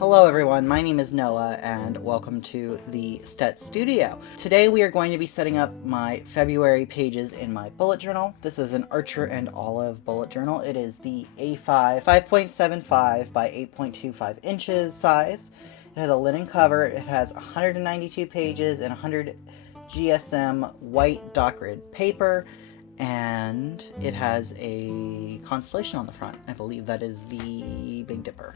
Hello everyone, my name is Noah and welcome to the Stet Studio. Today we are going to be setting up my February pages in my bullet journal. This is an Archer and Olive bullet journal. It is the A5 5.75 by 8.25 inches size. It has a linen cover, it has 192 pages and 100 GSM white dock grid paper, and it has a constellation on the front. I believe that is the Big Dipper.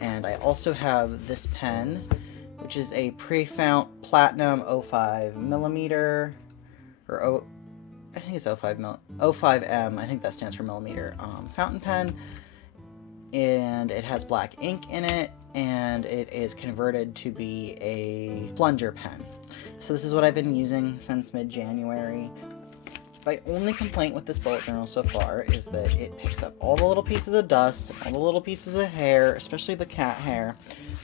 And I also have this pen, which is a pre-fount platinum 05 millimeter, or I think it's 05M, I think that stands for millimeter, fountain pen, and it has black ink in it, and it is converted to be a plunger pen. So this is what I've been using since mid-January. My only complaint with this bullet journal so far is that it picks up all the little pieces of dust, all the little pieces of hair, especially the cat hair.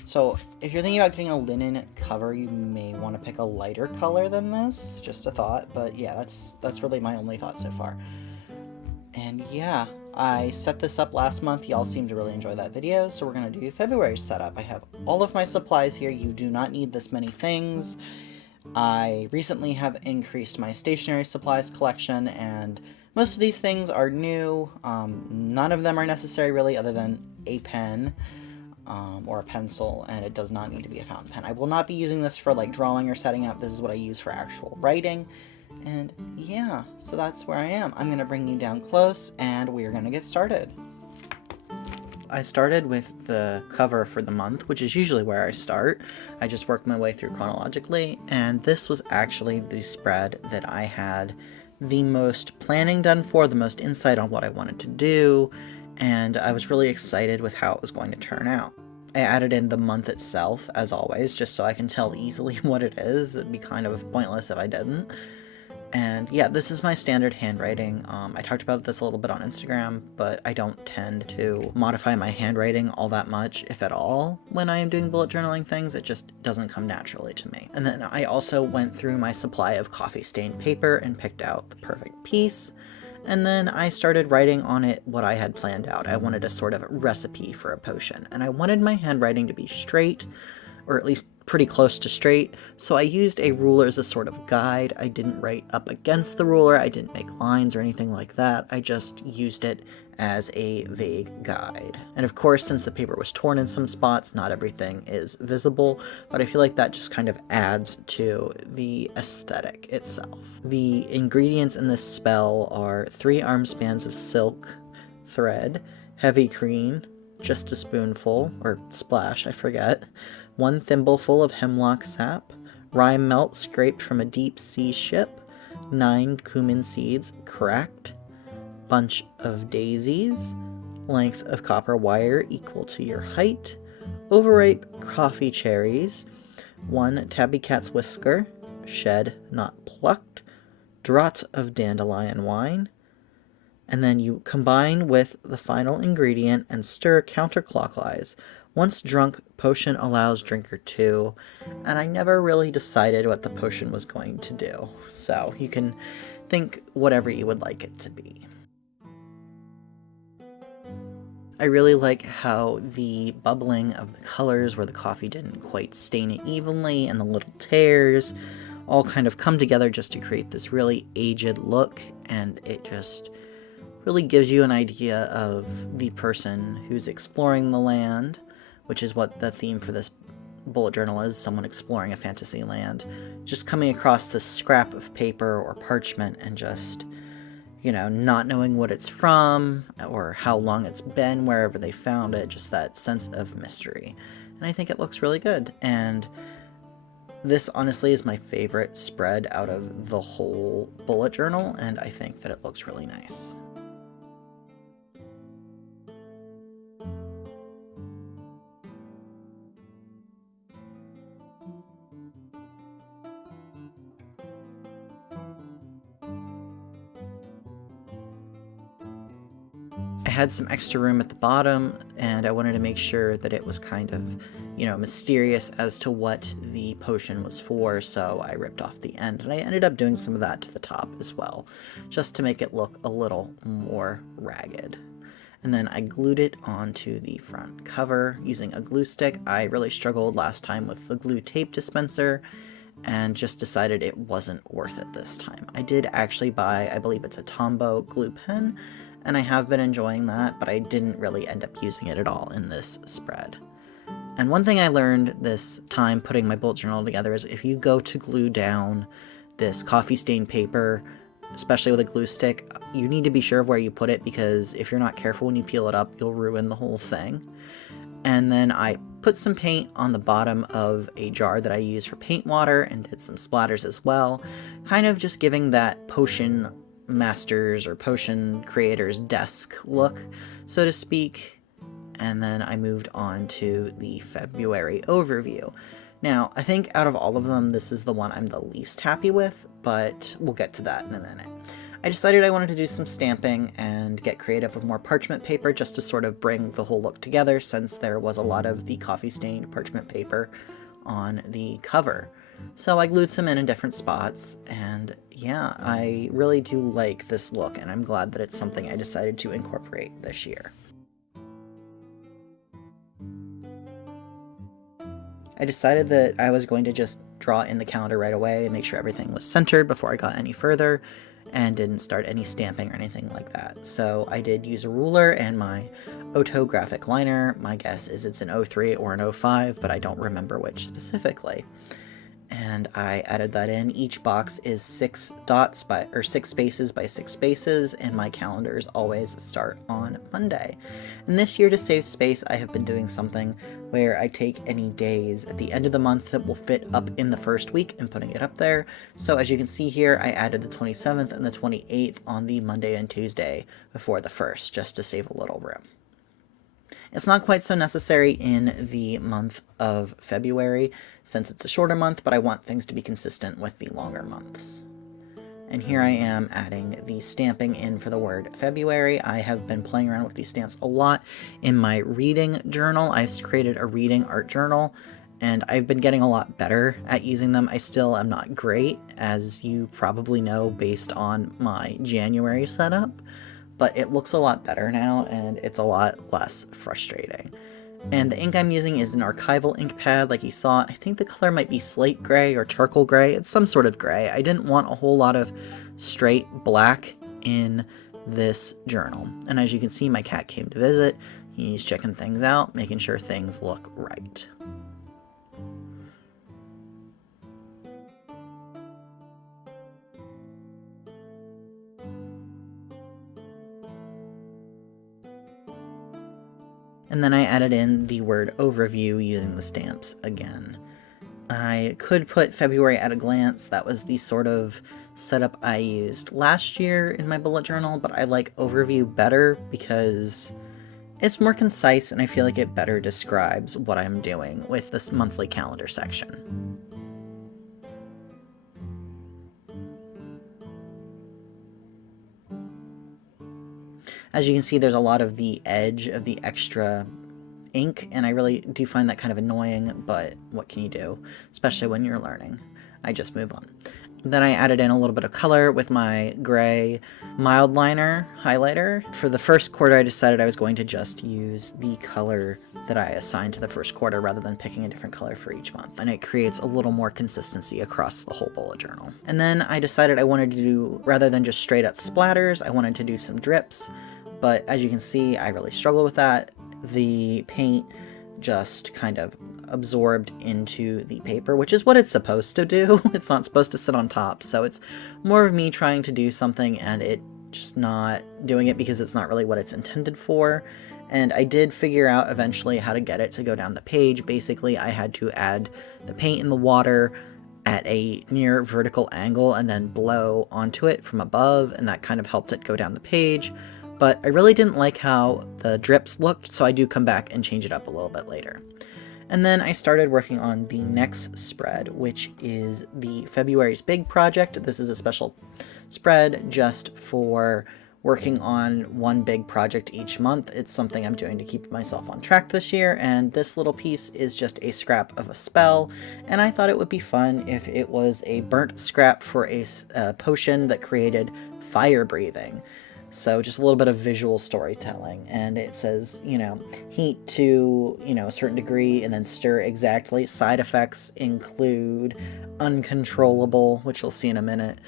So if you're thinking about getting a linen cover, you may want to pick a lighter color than this. Just a thought, but yeah, that's really my only thought so far. And yeah, I set this up last month. Y'all seemed to really enjoy that video, so we're going to do February's setup. I have all of my supplies here. You do not need this many things. I recently have increased my stationery supplies collection, and most of these things are new. None of them are necessary really, other than a pen or a pencil, and it does not need to be a fountain pen. I will not be using this for like drawing or setting up. This is what I use for actual writing. And yeah, so that's where I am. I'm going to bring you down close and we're going to get started. I started with the cover for the month, which is usually where I start. I just worked my way through chronologically, and this was actually the spread that I had the most planning done for, the most insight on what I wanted to do, and I was really excited with how it was going to turn out. I added in the month itself, as always, just so I can tell easily what it is. It'd be kind of pointless if I didn't. And yeah, this is my standard handwriting. I talked about this a little bit on Instagram, but I don't tend to modify my handwriting all that much, if at all, when I am doing bullet journaling things. It just doesn't come naturally to me. And then I also went through my supply of coffee-stained paper and picked out the perfect piece. And then I started writing on it what I had planned out. I wanted a sort of recipe for a potion, and I wanted my handwriting to be straight, or at least pretty close to straight, so I used a ruler as a sort of guide. I didn't write up against the ruler, I didn't make lines or anything like that, I just used it as a vague guide. And of course, since the paper was torn in some spots, not everything is visible, but I feel like that just kind of adds to the aesthetic itself. The ingredients in this spell are 3 arm spans of silk thread, heavy cream, just a spoonful, or splash, I forget, 1 thimbleful of hemlock sap, rye melt scraped from a deep sea ship, 9 cumin seeds cracked, bunch of daisies, length of copper wire equal to your height, overripe coffee cherries, 1 tabby cat's whisker, shed not plucked, draught of dandelion wine, and then you combine with the final ingredient and stir counterclockwise. Once drunk, potion allows drinker 2, and I never really decided what the potion was going to do, so you can think whatever you would like it to be. I really like how the bubbling of the colors where the coffee didn't quite stain it evenly, and the little tears all kind of come together just to create this really aged look, and it just really gives you an idea of the person who's exploring the land, which is what the theme for this bullet journal is, someone exploring a fantasy land, just coming across this scrap of paper or parchment and just, you know, not knowing what it's from or how long it's been wherever they found it, just that sense of mystery. And I think it looks really good, and this honestly is my favorite spread out of the whole bullet journal, and I think that it looks really nice. I had some extra room at the bottom, and I wanted to make sure that it was kind of, you know, mysterious as to what the potion was for, so I ripped off the end, and I ended up doing some of that to the top as well, just to make it look a little more ragged. and then I glued it onto the front cover using a glue stick. I really struggled last time with the glue tape dispenser and just decided it wasn't worth it this time. I did actually buy, I believe it's a Tombow glue pen, and I have been enjoying that, but I didn't really end up using it at all in this spread. And one thing I learned this time putting my bullet journal together is if you go to glue down this coffee stain paper, especially with a glue stick, you need to be sure of where you put it, because if you're not careful when you peel it up, you'll ruin the whole thing. And then I put some paint on the bottom of a jar that I use for paint water and did some splatters as well, kind of just giving that potion masters or potion creators desk look, so to speak. And then I moved on to the February overview. Now, I think out of all of them, this is the one I'm the least happy with, but we'll get to that in a minute. I decided I wanted to do some stamping and get creative with more parchment paper just to sort of bring the whole look together, since there was a lot of the coffee stained parchment paper on the cover. So I glued some in different spots, and yeah, I really do like this look, and I'm glad that it's something I decided to incorporate this year. I decided that I was going to just draw in the calendar right away and make sure everything was centered before I got any further, and didn't start any stamping or anything like that. So I did use a ruler and my otographic liner. My guess is it's an 03 or an 05, but I don't remember which specifically. And I added that in. Each box is 6 spaces by 6 spaces, and my calendars always start on Monday. And this year, to save space, I have been doing something where I take any days at the end of the month that will fit up in the first week and putting it up there. So as you can see here, I added the 27th and the 28th on the Monday and Tuesday before the 1st, just to save a little room. It's not quite so necessary in the month of February, since it's a shorter month, but I want things to be consistent with the longer months. And here I am adding the stamping in for the word February. I have been playing around with these stamps a lot in my reading journal. I've created a reading art journal, and I've been getting a lot better at using them. I still am not great, as you probably know based on my January setup, but it looks a lot better now, and it's a lot less frustrating. And the ink I'm using is an archival ink pad, like you saw. I think the color might be slate gray or charcoal gray. It's some sort of gray. I didn't want a whole lot of straight black in this journal. And as you can see, my cat came to visit. He's checking things out, making sure things look right. And then I added in the word overview using the stamps again. I could put February at a glance. That was the sort of setup I used last year in my bullet journal, but I like overview better because it's more concise and I feel like it better describes what I'm doing with this monthly calendar section. As you can see, there's a lot of the edge of the extra ink, and I really do find that kind of annoying, but what can you do? Especially when you're learning. I just move on. Then I added in a little bit of color with my gray mild liner highlighter. For the first quarter, I decided I was going to just use the color that I assigned to the first quarter rather than picking a different color for each month, and it creates a little more consistency across the whole bullet journal. And then I decided I wanted to do, rather than just straight up splatters, I wanted to do some drips. But as you can see, I really struggle with that. The paint just kind of absorbed into the paper, which is what it's supposed to do. It's not supposed to sit on top, so it's more of me trying to do something and it just not doing it because it's not really what it's intended for. And I did figure out eventually how to get it to go down the page. Basically, I had to add the paint in the water at a near vertical angle and then blow onto it from above, and that kind of helped it go down the page. But I really didn't like how the drips looked, so I do come back and change it up a little bit later. And then I started working on the next spread, which is the February's Big Project. This is a special spread just for working on one big project each month. It's something I'm doing to keep myself on track this year, and this little piece is just a scrap of a spell, and I thought it would be fun if it was a burnt scrap for a potion that created fire breathing. So just a little bit of visual storytelling. And it says, heat to, a certain degree and then stir exactly. Side effects include uncontrollable, which you'll see in a minute.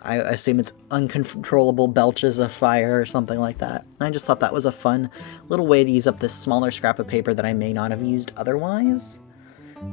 I assume it's uncontrollable belches of fire or something like that. And I just thought that was a fun little way to use up this smaller scrap of paper that I may not have used otherwise.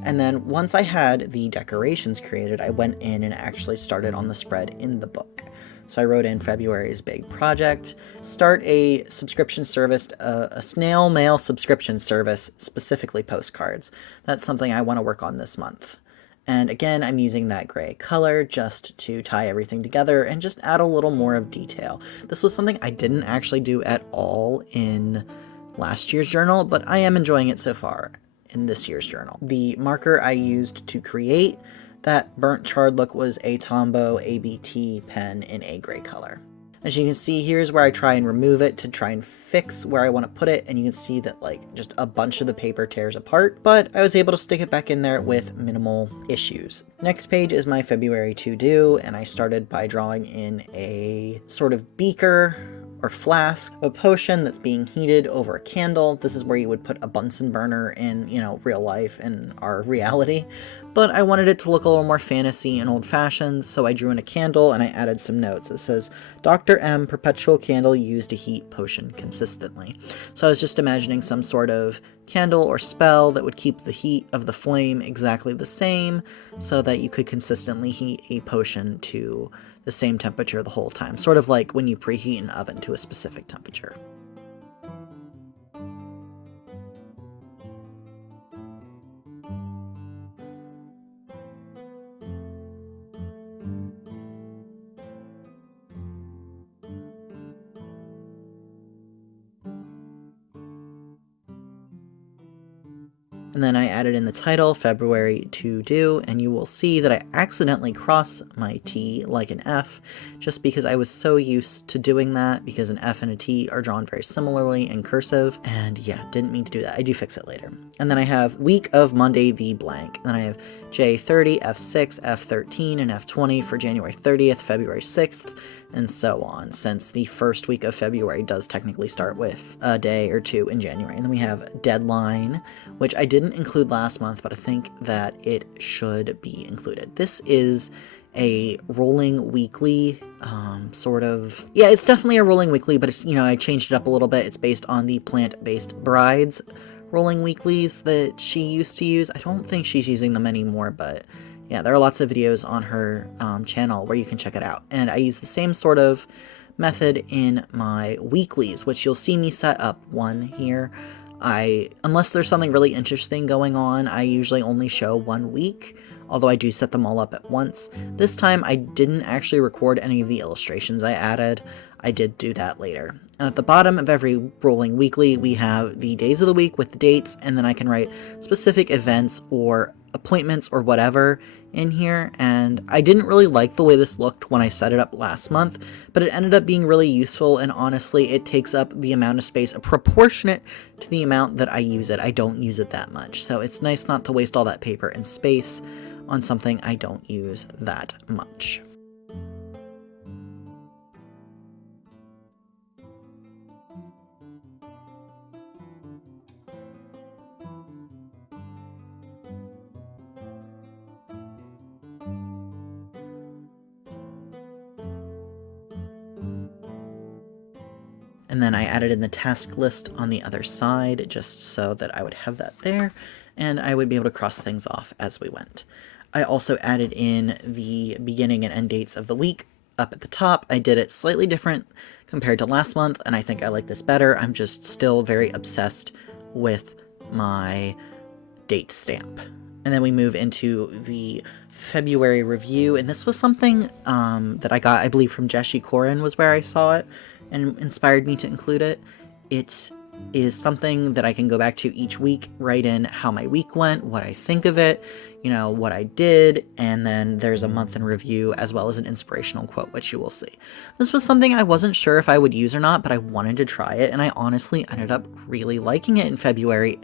And then once I had the decorations created, I went in and actually started on the spread in the book. So I wrote in February's big project, start a subscription service, a snail mail subscription service, specifically postcards. That's something I want to work on this month. And again, I'm using that gray color just to tie everything together and just add a little more of detail. This was something I didn't actually do at all in last year's journal, but I am enjoying it so far in this year's journal. The marker I used to create that burnt charred look was a Tombow ABT pen in a gray color. As you can see, here's where I try and remove it to try and fix where I want to put it, and you can see that just a bunch of the paper tears apart, but I was able to stick it back in there with minimal issues. Next page is my February to-do, and I started by drawing in a sort of beaker or flask of a potion that's being heated over a candle. This is where you would put a Bunsen burner in, real life in our reality. But I wanted it to look a little more fantasy and old-fashioned, so I drew in a candle and I added some notes. It says, Dr. M, perpetual candle used to heat potion consistently. So I was just imagining some sort of candle or spell that would keep the heat of the flame exactly the same so that you could consistently heat a potion to the same temperature the whole time. Sort of like when you preheat an oven to a specific temperature. And then I added in the title, February to do, and you will see that I accidentally cross my T like an F, just because I was so used to doing that, because an F and a T are drawn very similarly in cursive, and yeah, didn't mean to do that. I do fix it later. And then I have week of Monday the blank, and then I have J30, F6, F13, and F20 for January 30th, February 6th, and so on, since the first week of February does technically start with a day or two in January. And then we have deadline, which I didn't include last month, but I think that it should be included. This is a rolling weekly, sort of, yeah, it's definitely a rolling weekly, but it's, I changed it up a little bit. It's based on the Plant-Based Brides rolling weeklies that she used to use. I don't think she's using them anymore, but yeah, there are lots of videos on her channel where you can check it out. And I use the same sort of method in my weeklies, which you'll see me set up one here. Unless there's something really interesting going on, I usually only show 1 week, although I do set them all up at once. This time I didn't actually record any of the illustrations I added. I did do that later. And at the bottom of every rolling weekly, we have the days of the week with the dates, and then I can write specific events or appointments or whatever in here. And I didn't really like the way this looked when I set it up last month, but it ended up being really useful, and honestly, it takes up the amount of space proportionate to the amount that I use it. I don't use it that much, so it's nice not to waste all that paper and space on something I don't use that much. And then I added in the task list on the other side, just so that I would have that there, and I would be able to cross things off as we went. I also added in the beginning and end dates of the week up at the top. I did it slightly different compared to last month, and I think I like this better. I'm just still very obsessed with my date stamp. And then we move into the February review, and this was something that I got, I believe, from Jessie Corin was where I saw it, and inspired me to include it. It is something that I can go back to each week, write in how my week went, what I think of it, what I did, and then there's a month in review as well as an inspirational quote, which you will see. This was something I wasn't sure if I would use or not, but I wanted to try it, and I honestly ended up really liking it in February.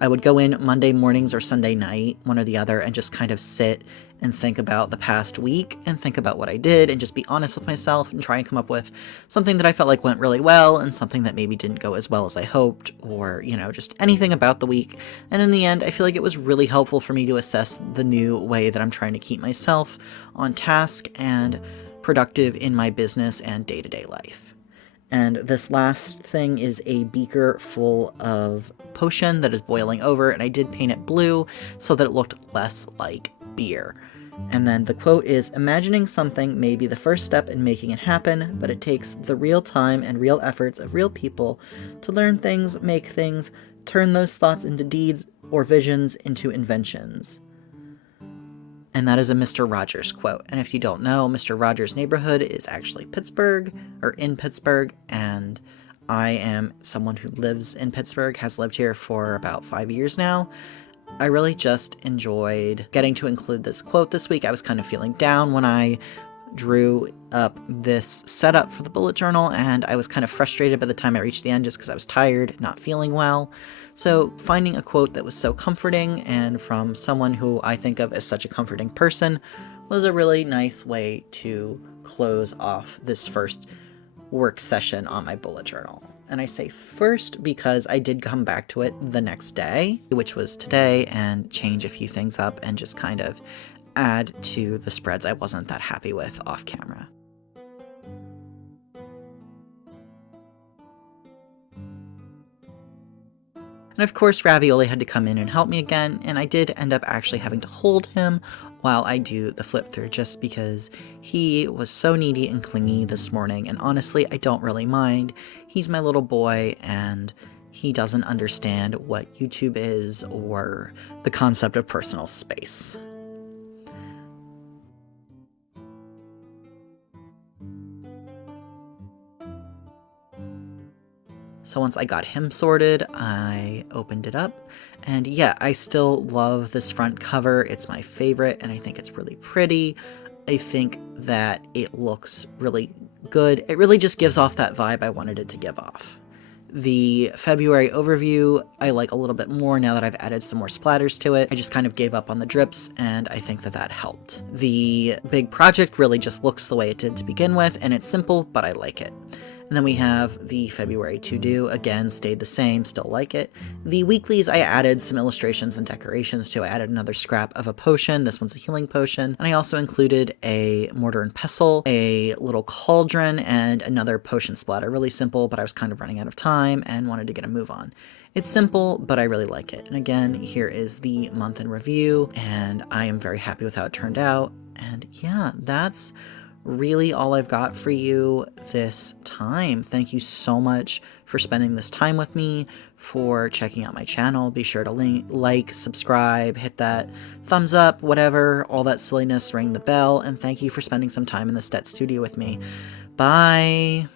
I would go in Monday mornings or Sunday night, one or the other, and just kind of sit and think about the past week and think about what I did and just be honest with myself and try and come up with something that I felt like went really well and something that maybe didn't go as well as I hoped, or, just anything about the week. And in the end, I feel like it was really helpful for me to assess the new way that I'm trying to keep myself on task and productive in my business and day-to-day life. And this last thing is a beaker full of potion that is boiling over, and I did paint it blue so that it looked less like beer. And then the quote is, "Imagining something may be the first step in making it happen, but it takes the real time and real efforts of real people to learn things, make things, turn those thoughts into deeds or visions into inventions." And that is a Mr. Rogers quote. And if you don't know, Mr. Rogers' neighborhood is actually Pittsburgh, or in Pittsburgh, and I am someone who lives in Pittsburgh, has lived here for about 5 years now. I really just enjoyed getting to include this quote this week. I was kind of feeling down when I drew up this setup for the bullet journal, and I was kind of frustrated by the time I reached the end just because I was tired, not feeling well. So finding a quote that was so comforting and from someone who I think of as such a comforting person was a really nice way to close off this first work session on my bullet journal. And I say first because I did come back to it the next day, which was today, and change a few things up and just kind of add to the spreads I wasn't that happy with off camera. And of course, Ravioli had to come in and help me again, and I did end up actually having to hold him while I do the flip through just because he was so needy and clingy this morning, and honestly, I don't really mind. He's my little boy, and he doesn't understand what YouTube is or the concept of personal space. So once I got him sorted, I opened it up, and yeah, I still love this front cover. It's my favorite, and I think it's really pretty. I think that it looks really good. It really just gives off that vibe I wanted it to give off. The February overview I like a little bit more now that I've added some more splatters to it. I just kind of gave up on the drips, and I think that that helped. The big project really just looks the way it did to begin with, and it's simple, but I like it. And then we have the February to-do, again, stayed the same, still like it. The weeklies, I added some illustrations and decorations to. I added another scrap of a potion. This one's a healing potion. And I also included a mortar and pestle, a little cauldron, and another potion splatter. Really simple, but I was kind of running out of time and wanted to get a move on. It's simple, but I really like it. And again, here is the month in review, and I am very happy with how it turned out. And yeah, that's really all I've got for you this time. Thank you so much for spending this time with me, for checking out my channel. Be sure to like, subscribe, hit that thumbs up, whatever, all that silliness, ring the bell, and thank you for spending some time in the Stet Studio with me. Bye!